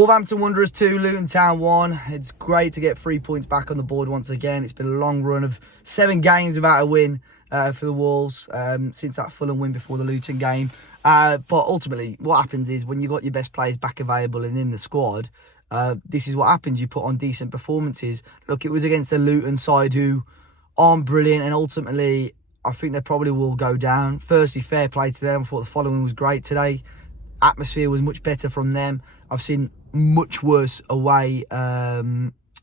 Wolverhampton Wanderers 2, Luton Town 1. It's great to get 3 points back on the board once again. It's been a long run of 7 games without a win for the Wolves since that Fulham win before the Luton game. But ultimately, what happens is when you've got your best players back available and in the squad, this is what happens. You put on decent performances. Look, it was against the Luton side who aren't brilliant, and ultimately, I think they probably will go down. Firstly, fair play to them. I thought the following was great today. Atmosphere was much better from them. I've seen much worse away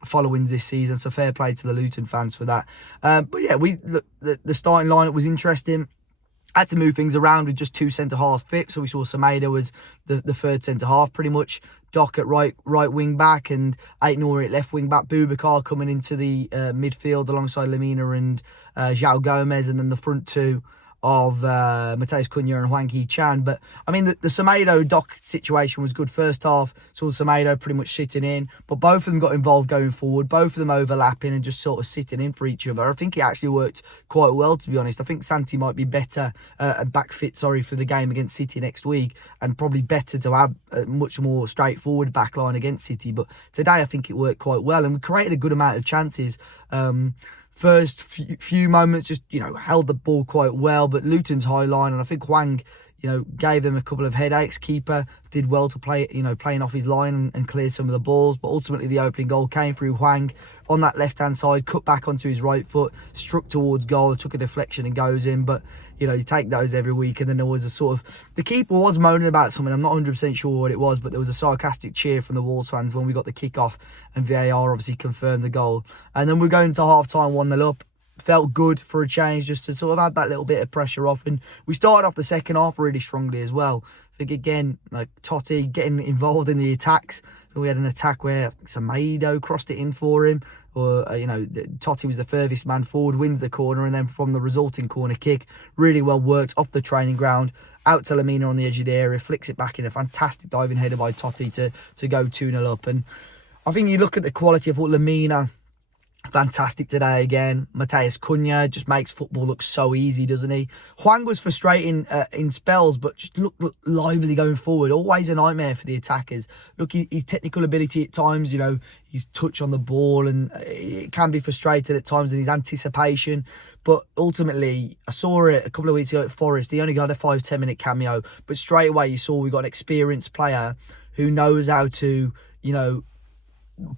followings this season, so fair play to the Luton fans for that. But yeah, the starting lineup was interesting. Had to move things around with just 2 centre-halves fit. So we saw Semedo was the third centre-half pretty much. Doc at right wing back and Aït-Nouri at left wing back. Boubacar coming into the midfield alongside Lamina and João Gomez, and then the front two of Matheus Cunha and Hwang Toti. But I mean, the Semedo Doc situation was good first half. Saw Semedo pretty much sitting in, but both of them got involved going forward, both of them overlapping and just sort of sitting in for each other. I think it actually worked quite well, to be honest. I think Santi might be better back fit, for the game against City next week, and probably better to have a much more straightforward back line against City. But today I think it worked quite well, and we created a good amount of chances. First few moments, just, held the ball quite well, but Luton's high line, and I think Hwang, gave them a couple of headaches. Keeper did well to play, playing off his line and clear some of the balls, but ultimately the opening goal came through Hwang on that left-hand side, cut back onto his right foot, struck towards goal, took a deflection and goes in. But, you take those every week. And then there was a sort of, the keeper was moaning about something. I'm not 100% sure what it was, but there was a sarcastic cheer from the Wolves fans when we got the kick-off, and VAR obviously confirmed the goal. And then we're going to half-time 1-0 up. Felt good for a change, just to sort of add that little bit of pressure off. And we started off the second half really strongly as well. I think, again, like Toti getting involved in the attacks. We had an attack where Semedo crossed it in for him, or Toti was the furthest man forward, wins the corner, and then from the resulting corner kick, really well worked off the training ground, out to Lamina on the edge of the area, flicks it back in a fantastic diving header by Toti to go 2-0 up. And I think you look at the quality of what Lamina, fantastic today again. Matheus Cunha just makes football look so easy, doesn't he? Hwang was frustrating in spells, but just looked lively going forward. Always a nightmare for the attackers. Look, his technical ability at times, his touch on the ball, and it can be frustrated at times in his anticipation. But ultimately, I saw it a couple of weeks ago at Forest. He only got a 5-10 minute cameo, but straight away you saw we got an experienced player who knows how to,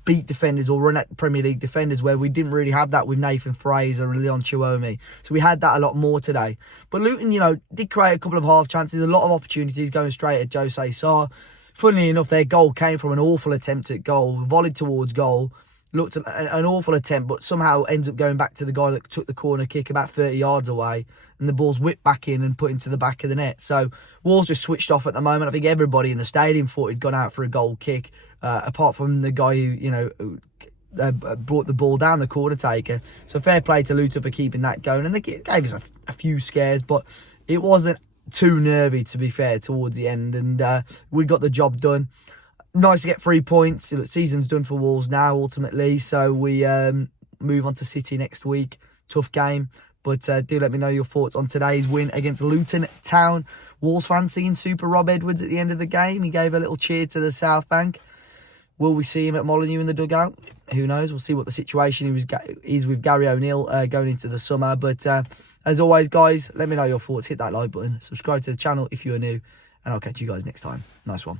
beat defenders or run at Premier League defenders, where we didn't really have that with Nathan Fraser and Leon Chiwomi. So we had that a lot more today. But Luton, did create a couple of half chances, a lot of opportunities going straight at Jose Sarr. Funnily enough, their goal came from an awful attempt at goal, volleyed towards goal. Looked at an awful attempt, but somehow ends up going back to the guy that took the corner kick about 30 yards away, and the ball's whipped back in and put into the back of the net. So Wolves just switched off at the moment. I think everybody in the stadium thought he'd gone out for a goal kick, apart from the guy who brought the ball down, the corner taker. So fair play to Luton for keeping that going, and they gave us a few scares, but it wasn't too nervy, to be fair, towards the end, and we got the job done. Nice to get 3 points. The season's done for Wolves now, ultimately. So we move on to City next week. Tough game. But do let me know your thoughts on today's win against Luton Town. Wolves fans seeing Super Rob Edwards at the end of the game. He gave a little cheer to the South Bank. Will we see him at Molineux in the dugout? Who knows? We'll see what the situation is with Gary O'Neill going into the summer. But as always, guys, let me know your thoughts. Hit that like button. Subscribe to the channel if you are new. And I'll catch you guys next time. Nice one.